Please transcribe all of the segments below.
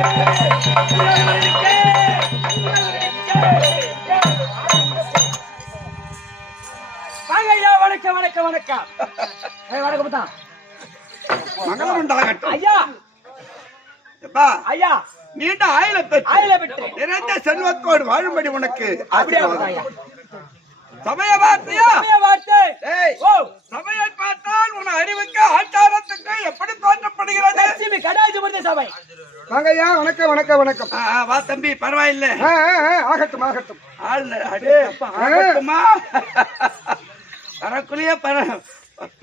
வணக்கம் வணக்கம் வணக்கம் வணக்கம் தான் மங்களம் உண்டாகட்டும் ஐயா. ஐயா நீண்ட ஆயில பெற்று நிறைந்த செல்வத்தோடு வாழும்படி உனக்கு சமய வார்த்தையா சபையை பார்த்தால் உன் அறிவுக்கு ஆச்சாரத்துக்கு எப்படி தோற்றப்படுகிறது சபை வாங்கய்யா. வணக்கம் வணக்கம் வணக்கம். வா தம்பி பரவாயில்ல ஆகட்டும் ஆகட்டும். ஆகட்டுமா வரக்குள்ளேயே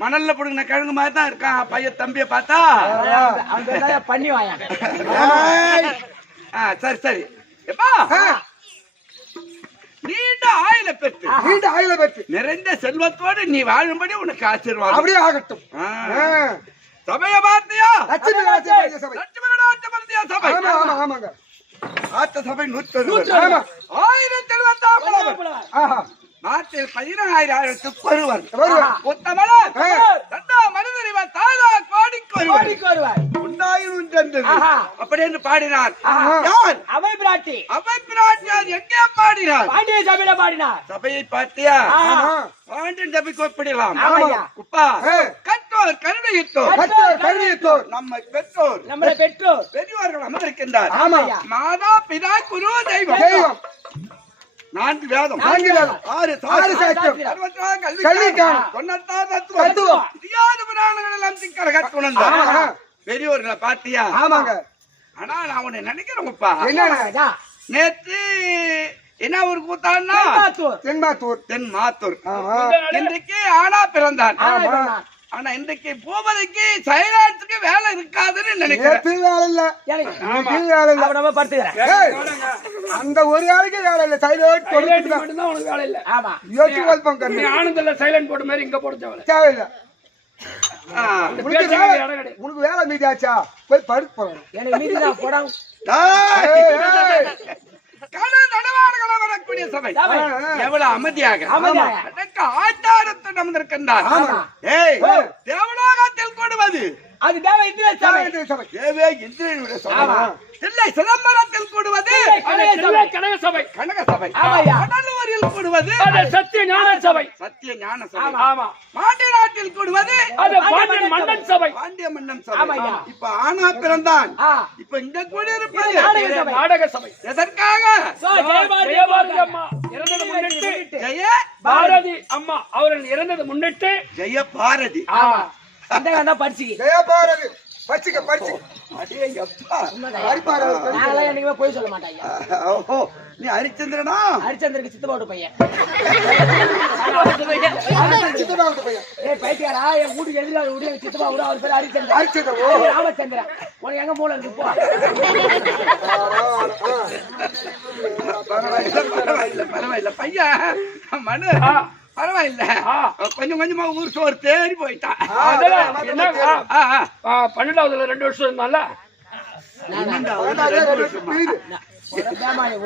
மணல்ல புடுங்கின கிழங்கு மாதிரி தான் இருக்கான் பையன் தம்பிய பார்த்தா பண்ணி வாயா. சரி சரி எப்பா நீண்ட ஆயில பெற்று நிறைந்த செல்வத்தோடு நீ வாழும்படி உனக்கு ஆசீர்வாதம். அப்படியே ஆகட்டும். சபைய பார்த்தியா? லட்சுமி சபை. ஆமாங்க. ஆத்த சபை 100 1000 நாட்டில் 15000 ஒருவர் உத்தமலர் மனிதர் தாதா கோடிக்கு ஒருவர் அப்படி என்று பாடினார். யார்? அவை பிராட்டி. அவை பிராட்டியார் எங்கே பாடினார்? பாண்டிய சபையில பாடினார். சபையை பார்த்தியா? பாண்டியன் சபைக்கு ஒப்பிடலாம். குப்பா கற்றோர் கருணையிட்டோர் நம்மை பெற்றோர் நம்மளை பெற்றோர் பெரியவர்கள் அமர்ந்திருக்கின்றார். மாதா பிதா குரு தெய்வம் 4 வேதம் 6 சாஸ்திரம் 64 கல்வி 96 தத்துவம் புராணங்கள் எல்லாம் சிக்கரகத் உணர்ந்தார். பெரியவர்களை பார்த்தியா? ஆமாங்க. ஆனா நான் உன்னை நினைக்கிறேன்ப்பா. என்னடா நேத்து என்ன ஒரு கூத்தான்னா தென்மாத்தூர் இன்றைக்கு ஆனா பிறந்தான். ஆனா இன்றைக்கு பூபதிக்கு சைலாத்துக்கு வேலை இருக்காதுன்னு நினைக்கிறேன். அந்த ஒரு ஆளுக்கு வேலை இல்ல. சைலண்ட் உனக்கு வேலை இல்ல. ஆனந்தல்ல சைலண்ட் போட்ட மாதிரி இங்க போட தேவையில்ல. உனக்கு வேலை மீதியாச்சா? போய் படுக்க போறோம். எனக்கு மீதிதான் போடாங்க. வரக்கூடிய சபை எவ்வளவு அமைதியாக ஆச்சாரத்தை நமந்திருக்கின்றார். தேவலோகத்தில் கொடுவது அது தேவ இந்திர சபை. தேவே இந்திரனுடைய சபை இல்லை. சிதம்பரத்தில் கூடுவது கனக சபை. கடலூரில் கூடுவது சத்திய ஞான சபை. பாண்டிய நாட்டில் கூடுவது பாண்டிய மன்னன் சபை. இப்ப ஆனா பிறந்தான். இப்ப இங்க கூடியிருப்பது நாடக சபை. எதற்காக? அம்மா இறந்தது முன்னிட்டு பாரதி அம்மா அவர்கள் இறந்தது முன்னிட்டு ஜெய பாரதி படிச்சு போய் சொல்ல மாட்டாங்க. நீ ஹரிச்சந்திரனா? ஹரிச்சந்திரனுக்கு சித்தப்பாவோட பையன். பைத்தியாரா என் வீட்டுக்கு எதிராக சித்தப்பா கூட அவர் பேர் ஹரிச்சந்திரன். ராமச்சந்திரன் உனக்கு எங்க மூலம் இருக்கு? பரவாயில்ல பையன் மனு பரவாயில்ல. கொஞ்சம் கொஞ்சமா ஊர் சோறு தேடி போயிட்டான். 12வதுல 2 வருஷம் இருந்தால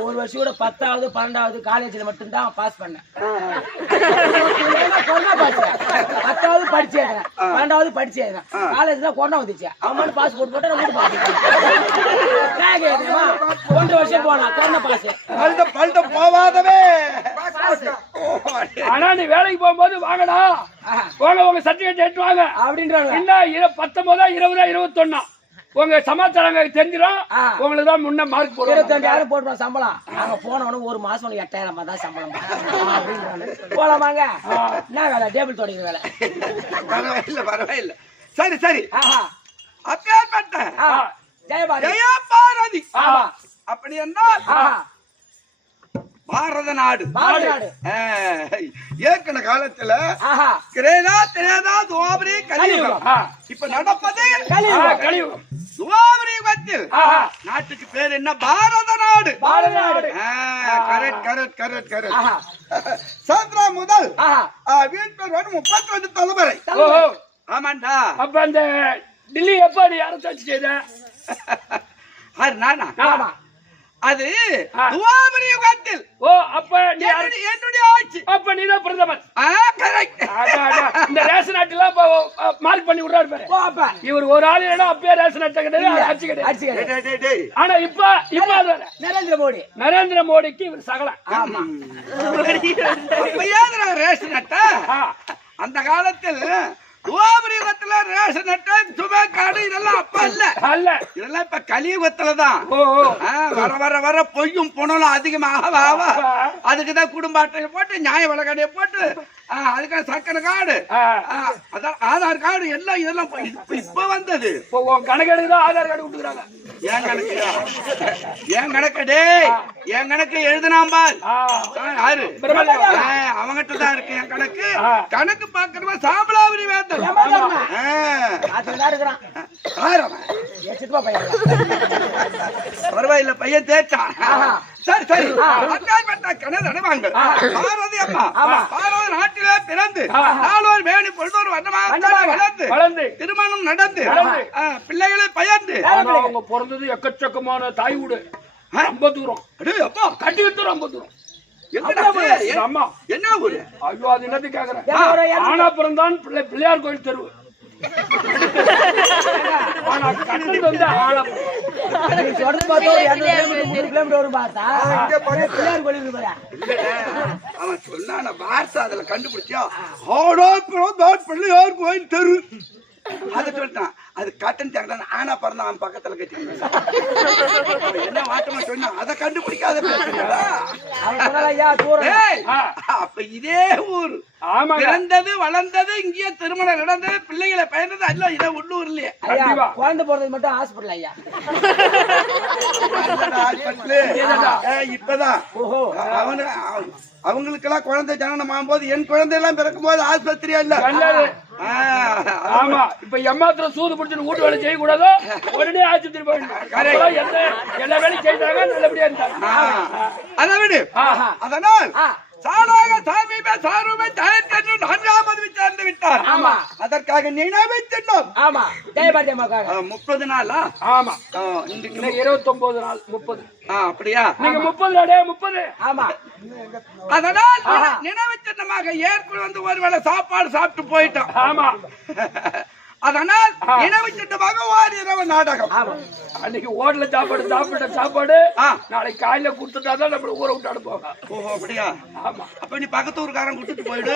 1 வருஷம் கூட 10வது 12வது காலேஜ்ல மட்டும்தான் பாஸ் பண்ணேன். 10வது படிச்சேன், 12வது படிச்சேன். காலேஜ்ல கொரோனா வந்துச்சு. அவன் பாஸ் போட்டு போட்டு 1 வருஷம் போனா கொரோனா பாஸ் போவாதவே. ஆனா நீ வேலைக்கு போகும்போது வாங்கடா வாங்க உங்க சர்டிபிகேட் எடுத்து வாங்க அப்படின்றாங்க. இன்னும் 19 20 21 உங்க சமாச்சாரம் தெரிஞ்சிடும். உங்களுக்கு தான் முன்ன மார்க் போடுவோம். 25,000 போட்டுருவோம் சம்பளம். அங்க போனவனு 1 மாசம் 8,000 தான் சம்பளம் போலாமாங்க. என்ன வேலை? டேபிள் தொடங்கிற வேலை. பரவாயில்ல. சரி சரி. அப்பேற்பட்ட ஜெயபாரதி அப்படி என்றால் பாரத நாடு ஏற்கன காலத்துல கிரேதா திரேதா துவாபரி கலியுகம். இப்ப நடப்பது கலியுகம். துவாபரி யுகத்தில் நாட்டுக்கு பேர் என்ன? பாரத நாடு. சந்திரா முதல் வீட்டு 31 தலைமுறை. ஆமாண்டா. அப்ப அந்த டில்லி எப்ப நீ அரசாட்சி செய்த? நானா? அது துவாபரி யுகத்தில். அப்ப என்னுடைய ஆட்சி. அப்ப நீதான் பிரதமர். இந்த ரேஷன் அட்டெல்லாம் மார்க் பண்ணி விடுறாரு பாரு. போ அப்ப இவர் ஒரு ஆள் இல்லைன்னா அப்பயே ரேஷன் அட்டை கிடையாது, அடிச்சு கிடையாது. அடிச்சு கிடையாது. ஆனா இப்ப நரேந்திர மோடிக்கு இவர் சகலம். ஆமா ரேஷன் அட்டை அந்த காலத்தில் துவாபரியுகத்துல ரேஷன் அட்டை சுப கார்டு இதெல்லாம் அப்ப இல்ல, இதெல்லாம் இப்ப கலியுகத்துலதான். வர வர வர பொய்யும் புணலும் அதிகமாக அதுக்குதான் குடும்ப அட்டையை போட்டு நியாய விலை கடையை போட்டு அதுக்கான சக்கரை கார்டு அதான் ஆதார் கார்டு எல்லாம் இதெல்லாம் இப்ப வந்தது. கணக்கு எடுக்குதான் ஆதார் கார்டு கொடுக்குறாங்க. என் கணக்கு என் கணக்கு என் கணக்கு எழுதுனாம்பால் யாரு அவங்கிட்ட தான் இருக்கு என் கணக்கு. கணக்கு பாக்குறவா சாம்பலாவரி வேந்தன் பரவாயில்ல பையன் தேய்ச்சான். சரி சரி கணக்கு வாங்க. பார்வதி அம்மா பார்வதி நாட்டிலே பிறந்து நாளோர் மேனி பொழுதோர் வளர்ந்து திருமணம் நடந்து பிள்ளைகளை பயந்து அவங்க பிறந்தது எக்கச்சக்கமான தாய் வீடு. ரொம்ப தூரம் கட்டி வித்துரும். ரொம்ப தூரம். என்ன ஊரு? ஐயோ அது என்னது கேக்குறேன். ஆனா பிறந்தான் பிள்ளையார் கோயில் தெருவு. ஆனா கட்டது வந்து அவன் சொன்ன வார்த்தை அதுல கண்டுபிடிச்சா பிள்ளையார் கோயில் தெரு அதை சொல்லிட்டான். அது கட்டன் தேங்க ஆனா பிறந்தான் அவன் பக்கத்துல கட்டி என்ன வாட்டமா சொன்னா அதை கண்டுபிடிக்காத அப்ப இதே ஊர் பிறந்தது வளர்ந்தது இங்கேயே திருமணம் நடந்தது பிள்ளைகளை பயந்தது அல்ல இதை உள்ளூர் இல்லையே. குழந்தை போறது மட்டும் ஹாஸ்பிட்டல் ஐயா இப்பதான் அவங்களுக்கெல்லாம் குழந்தை ஜனனம் ஆகும்போது என் குழந்தை எல்லாம் பிறக்கும் போது ஆஸ்பத்திரியா இல்ல. ஆமா இப்ப எம்மாத்திர சூது பிடிச்சிட்டு வீட்டு வேலை செய்ய கூடாதோ உடனே ஆஸ்பத்திரி போயிடணும். எல்லா வேலையும் செய்தாங்க நல்லபடியா இருந்தாங்க. அதை விடு. அதனால் சாலாக சாமீப சாருமை தயற்கன்று 4வது சார்ந்து விட்டார். அதற்காக நினைவை தின்னோம். 30 நாளா? ஆமா இன்னைக்கு 29 நாள் 30. அப்படியா? நீங்க 30. ஆமா அதனால் நினைவு சின்னமாக ஏற்கனவே வந்து ஒருவேளை சாப்பாடு சாப்பிட்டு போயிட்டோம். ஆமா அதனால் நினைவு சின்னமாக ஓரிரவு நாடகம். அன்னைக்கு ஓடல சாப்பாடு சாப்பாடு நாளைக்கு காலையில கொடுத்துட்டாதான் நம்ம ஊரை விட்டு அனுப்புவாங்க. ஓஹோ அப்படியா? ஆமா அப்ப நீ பக்கத்து ஊருக்காரன் கொடுத்துட்டு போயிடு.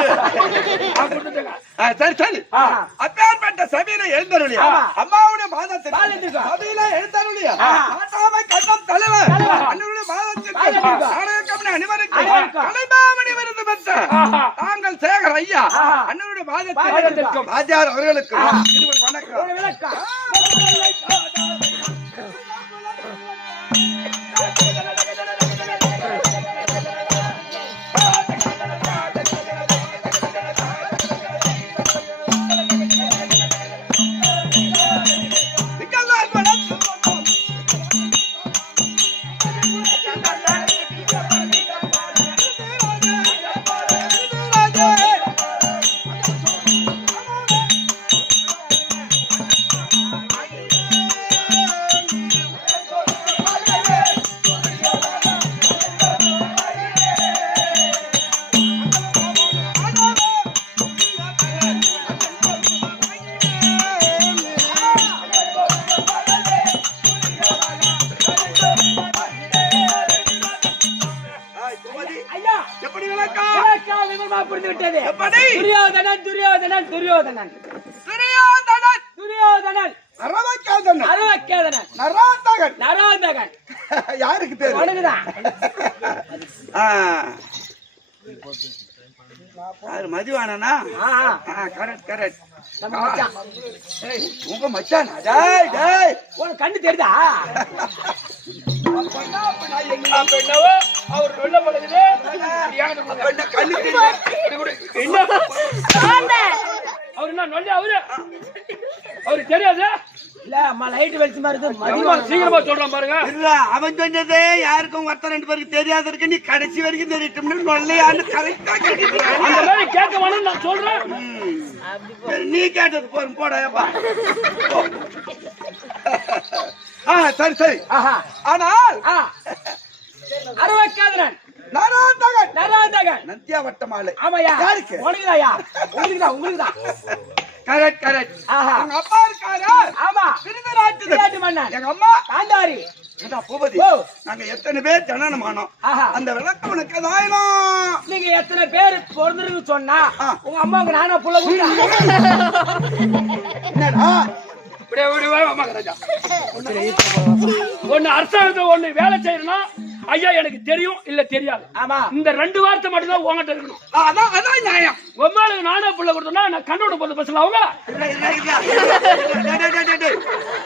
கொடுத்துட்டேங்க. சரி சரி. அப்பேற்பட்ட சபையில எழுந்தருளியா அம்மாவுடைய மாதத்தில் சபையில எழுந்தருளியா நாட்டாமை கண்ணம் தலைவர் அன்னுடைய மாதத்திற்கு அனைவருக்கு கலைமாமணி விருது பெற்ற தாங்கள் சேகர் ஐயா அன்னுடைய மாதத்திற்கும் ராஜார் அவர்களுக்கு வணக்கம். யாருக்கு பேரு? மதிவானா? கரெக்ட். உங்க மச்சான் உனக்கு கண்ணு தெரியுதா? அவர் வெள்ள பழகுது அவரு என்ன நொல்ல அவரு தெரியாது இல்ல அம்மா லைட் வெளிச்சமா இருக்கு சீக்கிரமா சொல்றான் பாருங்க. இல்ல அவன் சொன்னதே யாருக்கும் ஒருத்தர் 2 பேருக்கு தெரியாத இருக்கு. நீ கடைசி வரைக்கும் தெரியிட்டோம்னு நொல்லையான்னு கரெக்டா கேட்க வேணும்னு நான் சொல்றேன். நீ கேட்டது போறோம் போடப்பா. சரி சரி. ஆனால் அருவக்காதனன் நராந்தகன் நராந்தகன் நந்தியா வட்டமாலை. ஆமாயா யாருக்கு? உனக்குதாயா உங்களுக்குதான் கரெக்ட் கரெக்ட். ஆஹா. எங்க அப்பா இருக்காரு. ஆமா விருதுராட்சி மன்னன் எங்க அம்மா காந்தாரி பூபதி. ஓ. நாங்க எத்தனை பேர் ஜனனமானோம். ஆஹா. அந்த விளக்கம் உனக்கு தாயணும். நீங்க எத்தனை பேர் பிறந்திருக்கு சொன்னா உங்க அம்மாவுக்கு நானா புள்ள என்னடா இப்படியே விடுவா மகாராஜா. ஒண்ணு அரசாங்கத்தை ஒண்ணு வேலை செய்யணும். ஐயா எனக்கு தெரியும் இல்ல தெரியாது. ஆமா இந்த 2 வார்த்தை மட்டும் தான் உங்ககிட்ட இருக்கணும். அதான் நியாயம். உம்மாளுக்கு நானா புள்ள கொடுத்தோம்னா நான் கண்ணோட போது பசங்க அவங்க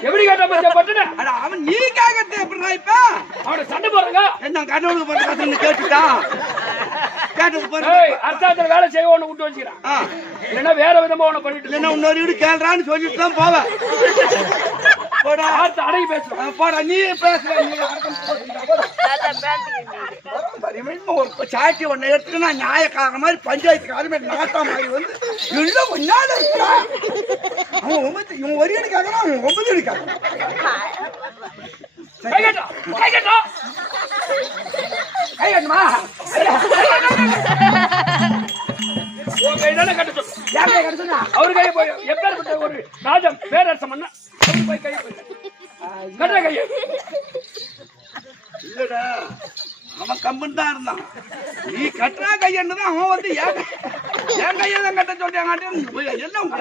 எப்படி கேட்டா பத்தியா பட்டுன அவன் நீ கேட்கறது எப்படிடா இப்ப? அவனை சண்டை போடுறாங்க. என்ன கண்ணோடு போட்டு பசங்க கேட்டுட்டா கேட்டது போற அரசாங்கத்துல வேலை செய்ய ஒண்ணு விட்டு வச்சுக்கிறான். இல்லைன்னா வேற விதமா ஒண்ணு பண்ணிட்டு இல்லைன்னா இன்னொரு வீடு கேள்றான்னு சொல்லிட்டு தான் போவேன். போடா ஆர்த்த அடங்கி பேசுறோம். போடா நீ பேசுற. ஒரு சாட்சி ஒண்ணு எடுத்துட்டு நான் நியாயக்கார மாதிரி பஞ்சாயத்துக்கார மாதிரி நாட்டா மாதிரி வந்து எல்லாம் ஒன்னால இருக்கா. அவன் 9 இவன் ஒரு வீடு கேட்கறான், அவன் 9 வீடு கேட்கறான். கை கட்டும் கை கட்டும் கை கட்டுமா உன் கை தானே கட்ட சொல்லு. யார் கை கட்ட சொன்னா அவரு கையை போய் எப்பேற்பட்ட ஒரு ராஜம் பேரரசம் பண்ண அவரு போய் கை போய் கட்டுற கையை இல்லடா அவன் கம்பன் தான் இருந்தான். நீ கட்டுறா கையன்னுதான் அவன் வந்து என் கையை தான் கட்ட சொல்றாங்க. எல்லாம்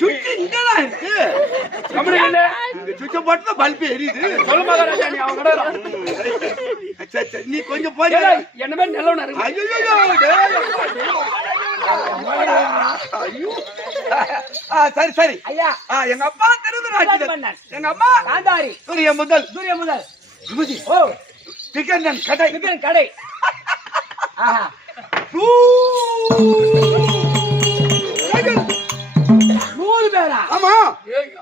சுற்றி இங்கதான் இருக்கு. கம்பெனி இல்ல இங்க சுவிட்ச போட்டு பல்பு எரியுது. சொல்ல மகாராஜா நீ அவன் கடை நீ கொஞ்சம் போய் என்னமே நல்லவனா இருக்கு. ஐயோ சரி சரி ஐயா எங்க அப்பா தெரிந்து எங்க அம்மா காந்தாரி சூரிய முதல் விபூதி ஓ சிக்கன் கடை சிக்கன் கடை ஆஹா 100 பேரா ஆமா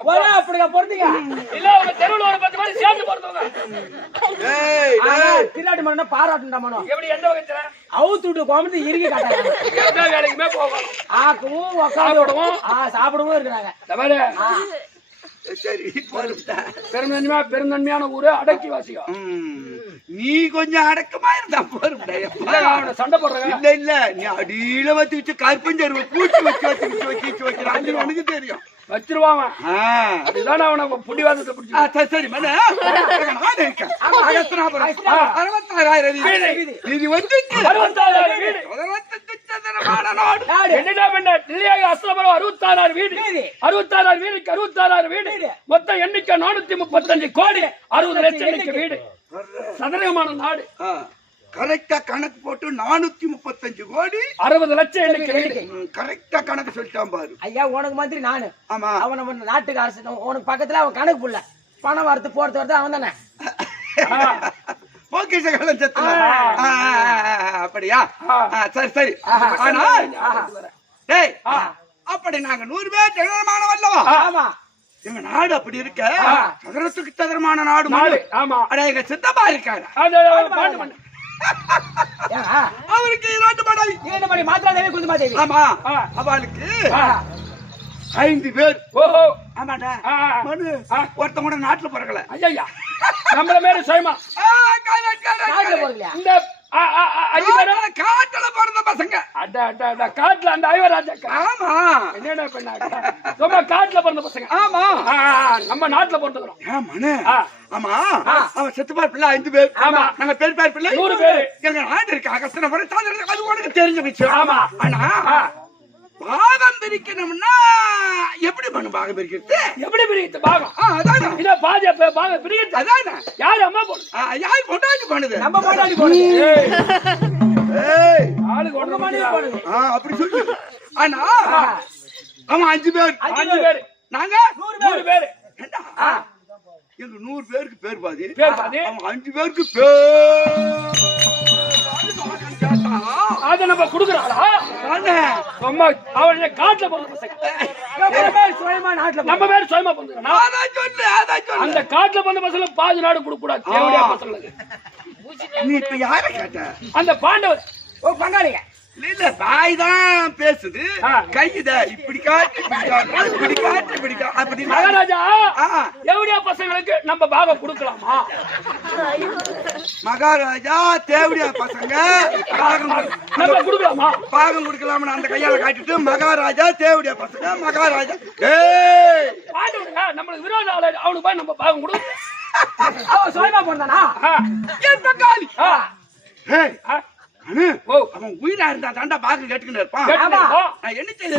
ஒரே அப்படிங்க பொறுத்தீங்க இல்ல உங்க தெருவுல ஒரு 10 மாதிரி சேர்ந்து போறதுங்க. திராட்டு மண்ணா பாராட்டுண்டா மனம் எப்படி எந்த வகைத்துல அவுத்து விட்டு கோமத்து இறுகி காட்டாங்க. எந்த வேலைக்குமே போவோம். ஆக்கவும் உக்காந்துடுவோம் சாப்பிடவும் இருக்கிறாங்க. சரி பெருந்தன்மையான ஊரு அடக்கி வாசிக்கும். நீ கொஞ்சம் அடக்கமா இருந்தா போருடா. சண்டை போடுறாங்க. இல்ல இல்ல நீ அடியில வச்சு வச்சு கற்பஞ்சருவ கூட்டி வச்சு வச்சு உனக்கு தெரியும் வச்சிருவாங்க. அதுதான் அவனை புடிவாதத்தை பிடிச்சி. சரி மன 66,000 இது வந்து 66,000 வீடு. என்னடா பண்ண நிலையாக அஸ்லபரம் 66,000 வீடு. 66,000 வீடுக்கு 66,000 வீடு. மொத்தம் எண்ணிக்கை 435 கோடி 60 லட்சம் எண்ணிக்கை வீடு. சதுரமான நாடு. கரெக்டா கணக்கு போட்டு 435 கோடி 60 லட்சம் எண்ணிக்கை வீடு. கரெக்டா கணக்கு சொல்லிட்டான் பாரு. ஐயா உனக்கு மந்திரி நானு. ஆமா அவன் நம்ம நாட்டுக்கு அரசு. உனக்கு பக்கத்துல அவன் கணக்கு புள்ள பணம் வரது போறது வருது அவன் தானே. போக்கிஷகாலம் செத்துல அப்படியா? சரி சரி. டேய் அப்படி நாங்க 100 பேர் ஜனமானம் அல்லவா? ஆமா எங்க நாடு அப்படி இருக்க சதுரத்துக்கு சதுரமான நாடு. ஆமா அட எங்க சித்தப்பா இருக்காரு. அவருக்கு 2 மணி மாத்திராதேவி குந்துமாதேவி. ஆமா அவளுக்கு 5 பேர். ஓஹோ ஆமாடா மனு ஒருத்தன் கூட நாட்டுல பிறக்கல. ஐயா நம்மள மேல சுயமா நாட்டுல போறீங்களா? இந்த காட்டுல பிறந்த பசங்க. காட்டுல அந்த ஐவராஜா. ஆமா என்னடா பண்ணாங்க ரொம்ப காட்டுல பிறந்த பசங்க. ஆமா நம்ம நாட்டுல பிறந்துக்கிறோம். ஆமா அவன் செத்துப்பார் பிள்ளை 5 பேர். ஆமா நாங்க பேர் பேர் பிள்ளை 100 பேர். எங்க நாடு இருக்கு அகஸ்தன அது உனக்கு தெரிஞ்ச விஷயம். ஆமா ஆனா பாகம் பிரிக்கணும்னா எப்படி பண்ணு பாகம் பிரிக்கிறது? எப்படி பிரிக்கிறது பாகம்? அதானே இத பாகம் பிரிக்கிறது. அதானே யாரு அம்மா போடு யாரு கொண்டாடி பண்ணுது? நம்ம கொண்டாடி போடுது. ஏய் ஆளு கொண்டாடி போடுது. அப்படி சொல்லு. ஆனா அவன் 5 பேர். 5 பேர். நாங்க 100 பேர். எங்க 100 பேருக்கு பேர் பாதி. அவன் 5 பேருக்கு பேர் அத நம்ம குடுக்குறாளா? நம்ம அவன காட்டுல போற பசங்க. நம்ம பேர் சுயமா நாட்டுல. நம்ம பேர் சுயமா பண்றோம். அத சொல்லு. அந்த காட்டுல போற பசங்க பாதி நாடு குடுக்க கூடாது. தேவடியா பசங்களுக்கு. நீ இப்ப யாரை கேட்ட? அந்த பாண்டவர் ஓ பங்காளிங்க. இல்ல வாய் தான் பேசுது, கையுத இப்படி காட்டு இப்படி காட்டு அப்படி. மகாராஜா தேவடியா பசங்களுக்கு நம்ம பாகம் கொடுக்கலாமா? மகாராஜா தேவடியா பசங்க நம்ம கொடுக்கலாமா? பாகம் கொடுக்கலாம்னு அந்த கையால காட்டிட்டு மகாராஜா தேவடியா பசங்க மகாராஜா நம்மளுக்கு விரோத அவனுக்கு போய் நம்ம பாகம் கொடுக்க சொல்ல போனானா அவன் உயிரா இருந்தா தாண்டா பாகம் கேட்டுக்கிட்டு இருப்பான். நான் என்ன செய்ய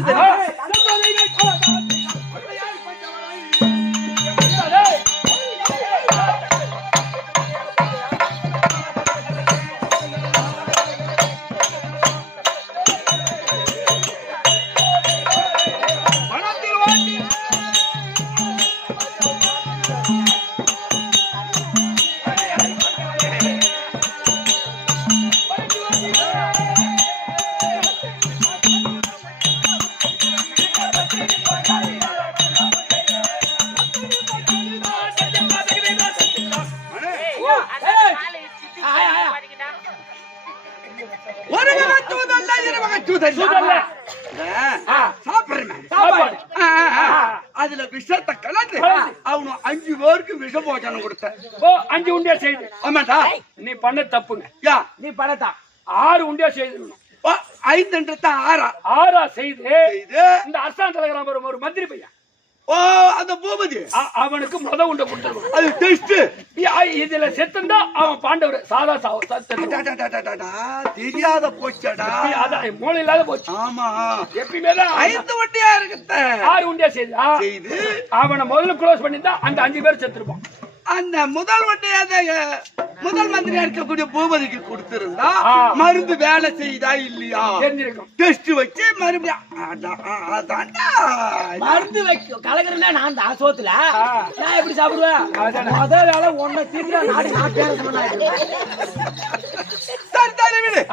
அதுல விஷத்தை கலந்து அவனு 5 பேருக்கு விஷ போஜனம் கொடுத்த 5 உண்டியா செய்து. ஆமாடா நீ பண்ண தப்புங்க. நீ பண்ணதா 6 உண்டியா செய்து 5 செய்து இந்த அரசாங்க தலைவர் ஒரு மந்திரி பையன் அந்த பூபதி அவனுக்கு முத உண்டை கொடுத்துருவான். அது டெஸ்ட் இதுல செத்துந்தா அவன் பாண்டவர் சாதா தெரியாத போச்சடா, அதான் மூளை இல்லாத போச்சு. ஆமா எப்பயுமே 5 உண்டியா இருக்கு 6 உண்டியா செய்து அவனை முதல்ல க்ளோஸ் பண்ணிருந்தா அந்த 5 பேர் செத்துருப்பான். அந்த முதல் முதல் மந்திரியா இருக்கக்கூடிய பூபதிக்கு கொடுத்திருந்தா மருந்து வேலை செய்தா இல்லையா தெரிஞ்சிருக்கும். டெஸ்ட் வச்சு மறுபடியும் மருந்து வைக்க கலக்குறேன்னா நான் தான் சோத்துல நான் எப்படி சாப்பிடுவேன்? முதல் வேலை ஒன்ன தீர்ந்தா நாடு சரி விடு.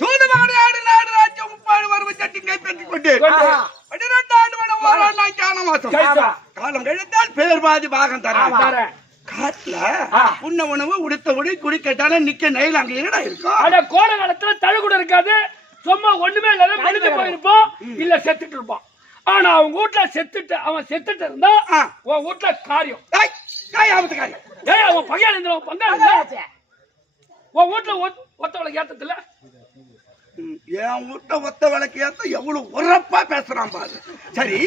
சூதுமாடு ஆடு நாடு ராஜ்யம் 30 வருவ சட்டி கை தட்டி கொண்டு 12 ஆண்டு மணி ஓராண்டாய் காண மாசம் காலம் கழித்தால் பேர் பாதி பாகம் தரேன். காட்டுல உண்ண உணவு உடுத்த உடை குடி கேட்டாலும் நிக்க நெயில் அங்க என்னடா இருக்கும்? ஆனா கோடை காலத்துல தழு கூட இருக்காது, சும்மா ஒண்ணுமே இல்லாத மனித போயிருப்போம், இல்ல செத்துட்டு இருப்பான். ஆனா அவங்க வீட்டுல அவன் செத்துட்டு இருந்தா உன் வீட்டுல காரியம் காரியம் அவன் பகையாளி இருந்தான் பங்காளி உன் வீட்டுல ஒத்தவளை ஏத்தத்துல என் வீட்டை ஒத்த விளக்கு ஏத்த எவ்வளவு உரப்பா பேசுறான் பாரு. சரி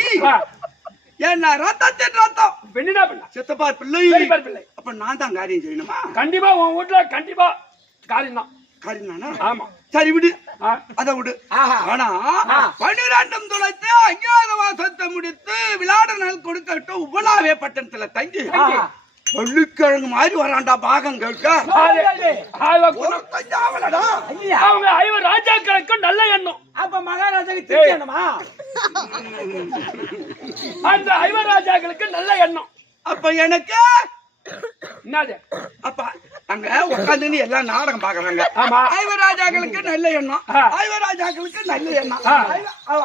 என்ன ரத்தத்தின் ரத்தம் பெண்ணினா பிள்ளை சித்தப்பா பிள்ளை பிள்ளை அப்ப நான் தான் காரியம் செய்யணுமா? கண்டிப்பா உன் வீட்டுல கண்டிப்பா காரியம் தான். காரியம் தானா? ஆமா சரி விடு, அத விடு. ஆனா 12 துளைத்து 5வது மாசத்தை முடித்து விளையாட நாள் கொடுக்கட்டும் உபலாவே பட்டணத்துல தங்கி பள்ளிக்கிழங்கு மாதிரி வராண்டா பாகம் கேட்க. அவங்க 5 ராஜாக்களுக்கு நல்ல எண்ணம். அப்ப மகாராஜாக்கு தெரியணுமா? அந்த 5 ராஜாக்களுக்கு நல்ல எண்ணம். அப்ப எனக்கு என்னது? அப்ப அங்க உட்காந்து எல்லாம் நாடகம் பாக்குறாங்க. 5 ராஜாக்களுக்கு நல்ல எண்ணம், 5 ராஜாக்களுக்கு நல்ல எண்ணம்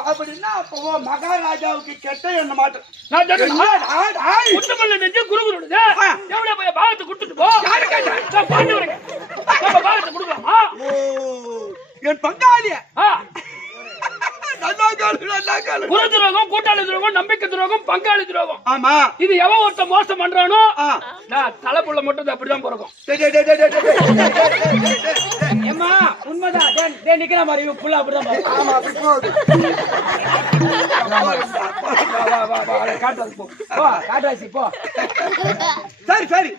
அப்படின்னா அப்போ மகாராஜாவுக்கு கெட்ட எண்ணம் மாட்டேன். எவ்வளவு போய் பாகத்தை கொடுத்துட்டு போ. பாகத்தை கொடுக்கலாமா? என் பங்காளிய துரோகம், கூட்டாளி துரோகம், நம்பிக்கை துரோகம், பங்காளி துரோகம். ஆமா இது எவன் ஒருத்த மோசம் பண்றானோ தலைப்புள்ள மட்டும் அப்படிதான் பிறக்கும். ஏமா உண்மைதான் நிக்கிற மாதிரி புள்ள அப்படிதான். ஆமா அப்படி போகுது. காட்டுவாசி போ. சரி சரி.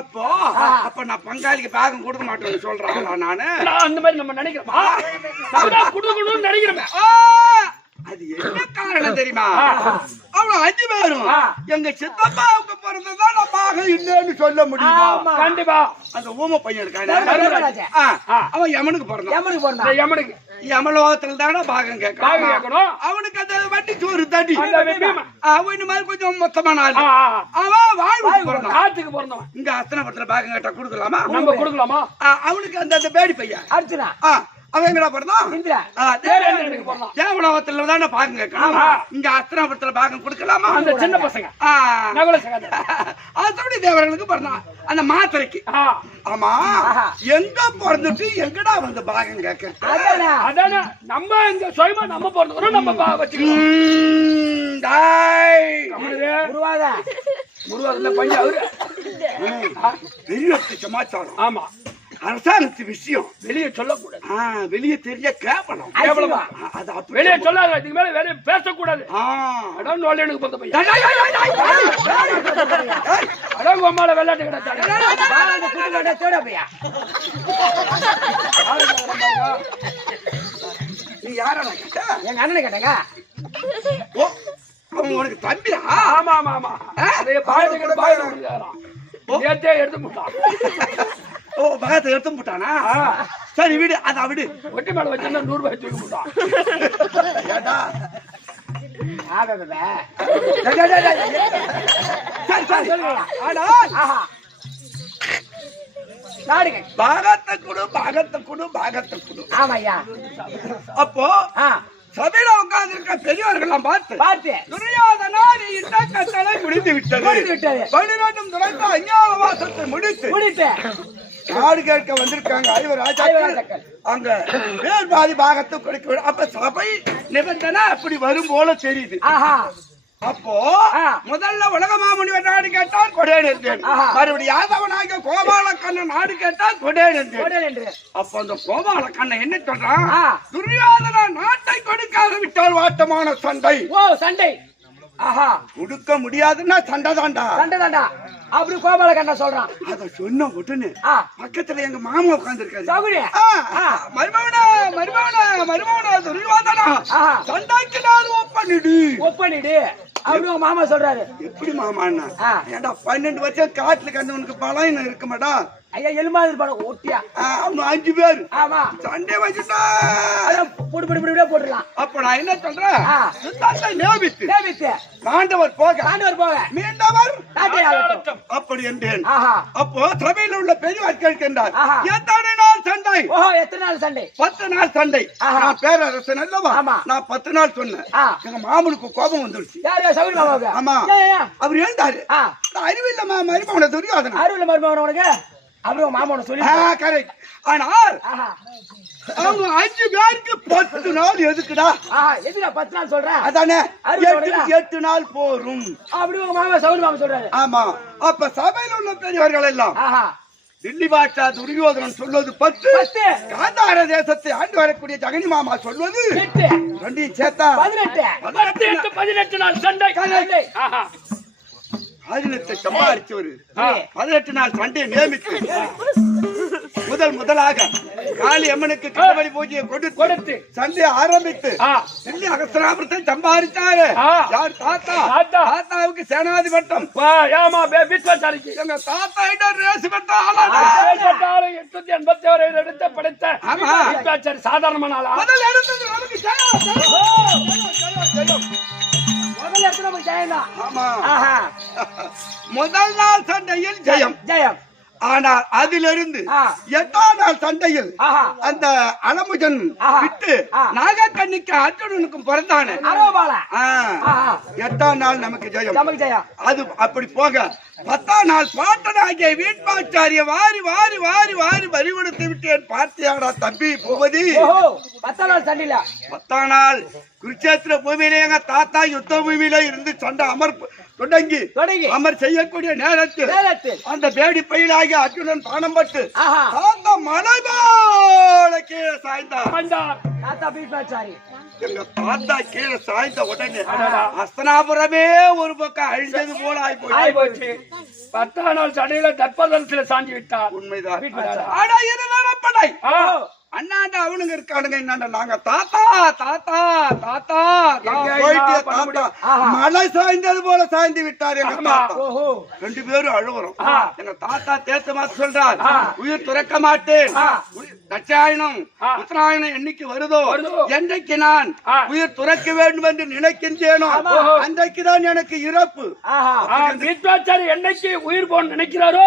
அப்ப நான் பங்காளிக்கு பாகம் கொடுக்க மாட்டேன்னு சொல்றாங்களா? நானு அந்த மாதிரி நம்ம நினைக்கிறோமா? கொடுக்கணும்னு நினைக்கிறோம். அது என்ன காரணம் தெரியுமா? அவ்வளவு 5 பேரும் எங்க சித்தப்பாவுக்கு பிறந்ததான் நான் பாகம் இல்லைன்னு சொல்ல முடியுமா? கண்டிப்பா. அந்த ஊம பையன் இருக்கானே அவன் யமனுக்கு பிறந்தான். யமலோகத்துல தானே பாகம் கேட்கணும். அவனுக்கு அந்த வண்டி சோறு தட்டி அவன் மாதிரி கொஞ்சம் மொத்தமான ஆளு. அவன் வாழ்வுக்கு பிறந்தவன். இங்க அத்தனை பத்திர பாகம் கேட்டா கொடுக்கலாமா? நம்ம கொடுக்கலாமா? அவனுக்கு அந்த பேடி பையன் அர்ச்சனா அவன் எங்கடா பிறந்தான் இந்திரா தேவேந்திரனுக்கு போடலாம். தேவலோகத்துல தானே பாகம் கேட்கணும். ஆமா. இங்க அஸ்தினாபுரத்துல பாகம் கொடுக்கலாமா? அந்த சின்ன பசங்க ஆ, நகுல சகாதேவன். அதுபடி தேவர்களுக்கு பிறந்தான் அந்த மாத்திரைக்கு. ஆ, ஆமா, எங்க பிறந்துட்டு எங்கடா வந்து பாகம் கேட்க? அதானே அதானே நம்ம இங்க சுயமா நம்ம பிறந்தவரும் நம்ம வச்சுக்கலாம். உருவாத முருகன் பையன் அவரு. பெரிய சமாச்சாரம். ஆமா, அரசாங்கத்து விஷயம் வெளியே சொல்லக்கூடாது. வெளியே தெரிஞ்ச கேவலம். கேவலமா? அது அப்படி வெளியே சொல்லாத, இதுக்கு மேல வெளியே பேசக்கூடாது. ஆ. அதான் நோலியனுக்கு பிறந்த பையன். டேய், டேய், டேய், டேய். அதான் உம்மால விளையாட்டு கிடத்தாங்க. தேட பையா நீ யாரடா கேட்ட? எங்க அண்ணனை கேட்டங்க. ஓ, அவன் உனக்கு தம்பியா? ஆமா ஆமா ஆமா, அதே பாயத்துக்கிட்ட பாயில முடியாதான் நேத்தே எடுத்து போட்டான். ஓ, பகத்தை எடுத்து போட்டானா? சரி விடு, அத விடு. ஒட்டி மேல வச்சிருந்தா 100 ரூபாய் தூக்கி போட்டான். ஏடா ஆபே சரி சரி. ஆனா ஆஹா நாடுங்க. பாகத்தை கொடு, பாகத்தை கொடு, பாகத்தை கொடு. ஆமாய்யா. அப்போ சபையில உட்கார்ந்து இருக்க பெரியவர்கள்லாம் பார்த்து துரியோதனா நீ இட்ட கட்டளை முடிந்து விட்டது. பன்னிரண்டும் துரைத்த அஞ்ஞானவாசத்தை முடித்து நாடு கேட்க வந்திருக்காங்க ஐவர் ராஜாக்கள். அங்க வேறு பாதி பாகத்தை கொடுக்க. அப்ப சபை நிபந்தனை அப்படி வரும் போல தெரியுது. அப்போ முதல்ல உலக மாமுனிவர் நாடு கேட்டால் கொடேன் என்றேன். மறுபடியும் யாதவனாக கோபால கண்ணன் நாடு கேட்டால் கொடேன் என்றேன். அப்ப அந்த கோபால கண்ணன் என்ன சொல்றான்? துரியோதனா நாட்டை கொடுக்காத விட்டால் வாட்டமான சண்டை. ஓ சண்டை. ஆஹா, கொடுக்க முடியாதுன்னா சண்டை தாண்டா. சண்டை தாண்டா அப்படி கோபால கண்ணன் சொல்றான். அத சொன்ன உடனே பக்கத்துல எங்க மாமா உட்கார்ந்து இருக்காரு. சௌகரிய மருமகனா துரியோதனா சண்டைக்கு நான் ஒப்பனிடு அப்படி உங்க மாமா சொல்றாரு. எப்படி மாமாண்ணா? ஏண்டா 12 வருஷம் காட்டுல கண்டவனுக்கு பழம் இருக்க மாட்டா? ஐயா எலுமாதிரி படம் ஓட்டியா அவனு 5 பேர். ஆமா, சண்டை வச்சுட்டா போட்டுடலாம். அப்ப நான் என்ன சொல்றேன்? நியமித்து ஆண்டவர் போக மீண்டவர் அப்படி என்றேன். அப்போ சபையில் உள்ள பெரியவர் கேட்கின்றார், எத்தனை நாள் சண்டை? எத்தனை நாள் சண்டை? 10 நாள் சண்டை. நான் பேரரசன் அல்லவா, நான் 10 நாள் சொன்னேன். எங்க மாமனுக்கு கோபம் வந்துருச்சு. ஆமா, அவர் எழுந்தாரு. அறிவில்லமா மருமகன துரியோதனா. அறிவில்ல மருமகன உனக்கு அப்படி மாமன சொல்லி கரெக்ட். ஆனால் அவங்க 5 பேருக்கு 10 நாள் எதுக்குடா? எதுடா 10 நாள் சொல்றேன்? அதானே 8 நாள் போரும் அப்படி உங்க மாமா சவுரி மாமா சொல்றாரு. ஆமா. அப்ப சபையில் உள்ள பெரியவர்கள் எல்லாம் தில்லி பாஷா துரியோதனன் சொல்வது 10, காந்தார தேசத்தை ஆண்டு வரக்கூடிய ஜெகனி மாமா சொல்வது 8, ரெண்டையும் சேர்த்தா 18 நாள் சண்டை. 18 சம்பாதிச்சவரு 18 நாள் சண்டையை நியமித்து முதலாக காளி அம்மனுக்கு கடவுளி பூஜையை கொடுத்து சண்டையை ஆரம்பித்து தில்லி அகஸ்தினாபுரத்தை சம்பாதிச்சாரு. யார்? தாத்தா. தாத்தாவுக்கு சேனாதி பட்டம். எங்க தாத்தா ரேசு பட்டம் 886 எடுத்து படைத்த சாதாரணமான ஆளா? முதல் எடுத்தது நமக்கு முதல் நாள் சண்டையில் ஜெயம். ஆனால் அதிலிருந்து 8ஆம் நாள் சண்டையில் அந்த அலமுஜன் விட்டு நாகக்கண்ணிக்கு அர்ஜுனனுக்கும் பிறந்தானே 8ஆம் நாள் நமக்கு ஜெயம். அது அப்படி போக 10ஆம் நாள் பாட்டனாகிய வீட்பாச்சாரிய வாரி வாரி வாரி வாரி வரி கொடுத்து விட்டேன். பார்த்தியாடா தம்பி பூபதி? 10ஆம் நாள் சண்டையில 10ஆம் நாள் குருச்சேத்திர பூமியில எங்க தாத்தா யுத்த பூமியில இருந்து சண்டை தொடங்கி அமர் செய்யக்கூடிய நேரத்தில் அந்த பேடி பயிலாகி அர்ஜுனன் பானம் பட்டு தாத்தா மலை போல கீழே சாய்ந்தார். எங்க தாத்தா கீழே சாய்ந்த உடனே அஸ்தினாபுரமே ஒரு பக்கம் அழிஞ்சது போல ஆயிப்போச்சு. 10ஆம் நாள் சண்டையில தர்பதனத்துல சாஞ்சி விட்டார். உண்மைதான். ஆனா இதுதான் படை. அண்ணாண்டா அவனுங்க இருக்கானுங்க. என்னண்டா நாங்க தாத்தா தாத்தா தாத்தா தாத்தா மழை சாய்ந்தது போல சாய்ந்து விட்டார் எங்க தாத்தா. 2 பேரும் அழுகுறோம். எங்க தாத்தா தேத்த மாத்த சொல்றார், உயிர் துறக்க மாட்டேன். தட்சாயணம் உத்தராயணம் என்னைக்கு வருதோ என்றைக்கு நான் உயிர் துறக்க வேண்டும் என்று நினைக்கின்றேனோ அன்றைக்குதான் எனக்கு இறப்பு. வீட்டாச்சாரி என்னைக்கு உயிர் போக நினைக்கிறாரோ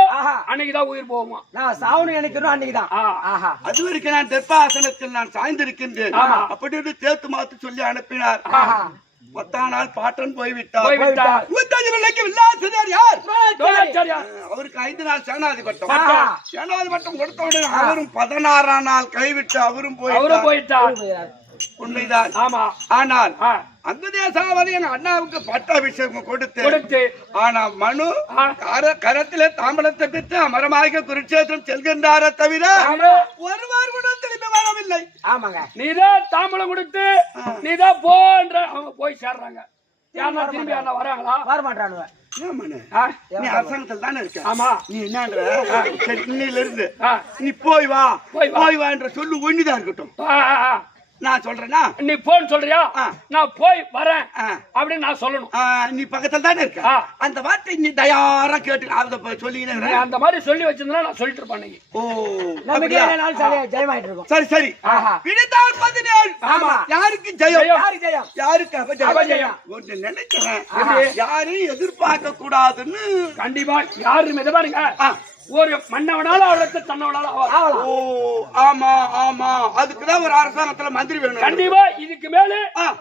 அன்னைக்குதான் உயிர் போகுமா? நான் சாவணும் நினைக்கிறோம் அன்னைக்குதான். அது வரைக்கும் நான் தெற்பாசனத்தில் நான் சாய்ந்திருக்கின்றேன் அப்படின்னு தேத்து மாத்து சொல்லி அனுப்பினார். 10ஆம் நாள் பாட்டன் போய்விட்டார். அவருக்கு 5 நாள் சேனாதிபட்டம். சேனாதிபட்டம் கொடுத்த உடனே அவரும் 16ஆம் நாள் கைவிட்டு அவரும் போயிட்டார். உண்மைதான். ஆமா. ஆனால் அந்த தேசாவதி எங்க அண்ணாவுக்கு பட்டாபிஷேகம் கொடுத்து ஆனா மனு கரத்திலே தாம்பலத்தை பெற்று அமரமாக குருட்சேத்திரம் செல்கின்றார தவிர ஒருவர் கூட திரும்பி வரவில்லை. ஆமாங்க. நீதான் தாம்பலம் கொடுத்து நீதான் போன்ற அவங்க போய் சேர்றாங்க. யாரா திரும்பி யாரா வராங்களா? வர மாட்டானுவ. நீ அரசாங்கத்தில் தானே இருக்க. ஆமா. நீ என்னன்ற இன்னையில இருந்து நீ போய் வா என்ற சொல்லு ஒண்ணுதான் இருக்கட்டும். நான் சொல்றேன்னா நீ போன் சொல்றியா? நான் போய் வரேன் அப்படின்னு நான் சொல்லணும். நீ பக்கத்துல தானே இருக்க. அந்த வார்த்தை நீ தயாரா கேட்டு அத சொல்லிக்கினே அந்த மாதிரி சொல்லி வச்சிருந்தா நான் சொல்லிட்டு இருப்பேன். ஓ நமக்கு நாள் ஜெயமாயிட்டு இருக்கும். சரி சரி. விடுதால் 17. ஆமா. யாருக்கு ஜெயம்? யாருக்கு அபஜயம்? ஒன்று நினைக்கிறேன். யாரையும் எதிர்பார்க்க கூடாதுன்னு. கண்டிப்பா யாரும் இதை பாருங்க. ஒரு மன்னவனால அவளுக்கு தன்னவனால ஆகலாம். ஓ ஆமா ஆமா. அதுக்குதான் ஒரு அரசாங்கத்துல மந்திரி வேணும். கண்டிப்பா. இதுக்கு மேல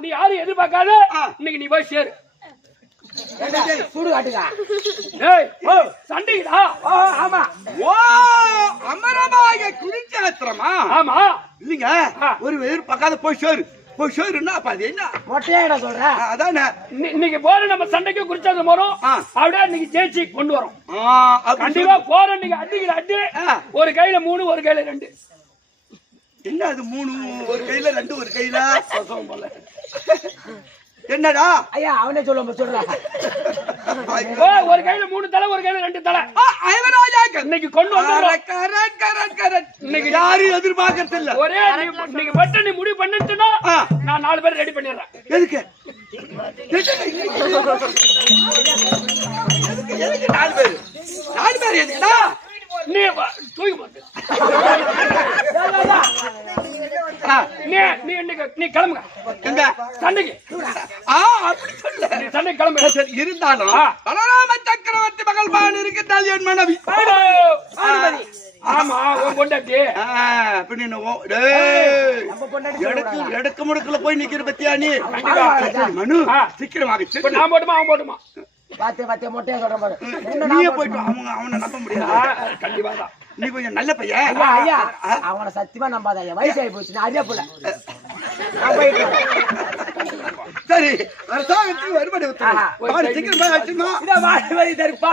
நீ யாரும் எதிர்பார்க்காத. இன்னைக்கு நீ போய் சேரு. சூடு காட்டுங்க. சண்டைடா. ஆமா. ஓ அமரமாக குருட்சேத்திரமா? ஆமா. இல்லைங்க ஒரு எதிர்பார்க்காத போய் சேரு. போய் சேருன்னா அப்ப அது என்ன மொட்டையா என்ன சொல்ற? அதானே இன்னைக்கு போற நம்ம சண்டைக்கு குறிச்சாது போறோம். அப்படியே இன்னைக்கு ஜெயிச்சு கொண்டு வரோம். கண்டிப்பா போற இன்னைக்கு அடிக்கிற அடி. ஒரு கையில 3 ஒரு கையில 2. என்ன அது 3 ஒரு கையில 2 ஒரு கையில போல. என்னடா ஐயா அவனே சொல்றா. ஒரு கையில 3 தலை ஒரு கையில 2 தலை. இன்னைக்கு கொண்டு வந்து இன்னைக்கு யாரும் எதிர்பார்க்கறது இல்ல. ஒரே இன்னைக்கு மட்டும் நீ முடிவு பண்ணிட்டுனா நான் 4 பேர் ரெடி பண்ணிடுறேன். எதுக்கு 4 பேர்? 4 பேர் எதுக்குடா? நீ தூக்கி போட்டு நீ கிளம்புங்க. எங்க சண்டைக்கு? அப்படி சொல்ல. நீ சண்டை கிளம்பு. சரி இருந்தாலும் பலராம சக்கரவர்த்தி மகள் பான் இருக்கிறாள் என் மனைவி. ஆமா உன் பொண்டாட்டி. எடுக்க முடுக்கல போய் நிக்கிற பத்தியா நீ? மனு சீக்கிரமாக நான் போட்டுமா அவன் போட்டுமா? பாத்தியா மொட்டையா சொல்ற பாரு. நீயே போயிட்டு அவனை நம்ப முடியாது. கண்டிப்பா தான். நீ கொஞ்சம் நல்ல பையன். ஐயா அவனை சத்தியமா நம்பாத. வயசாகி போச்சு. நான் அதே போல சரி அரசாங்கத்துக்கு வருமாடி சீக்கிரமா வச்சுமா. இதை வாடி வரி தருப்பா.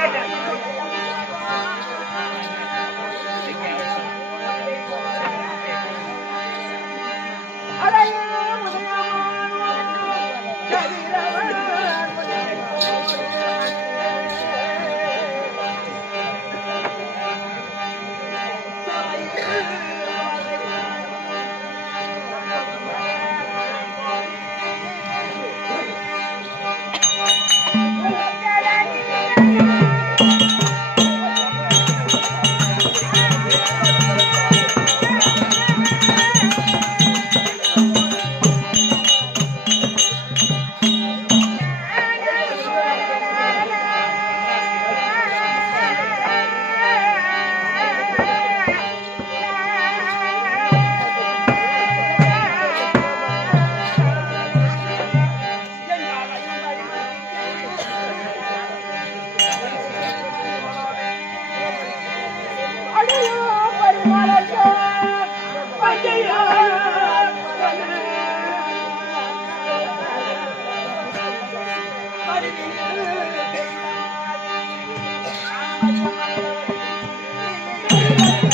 Thank you.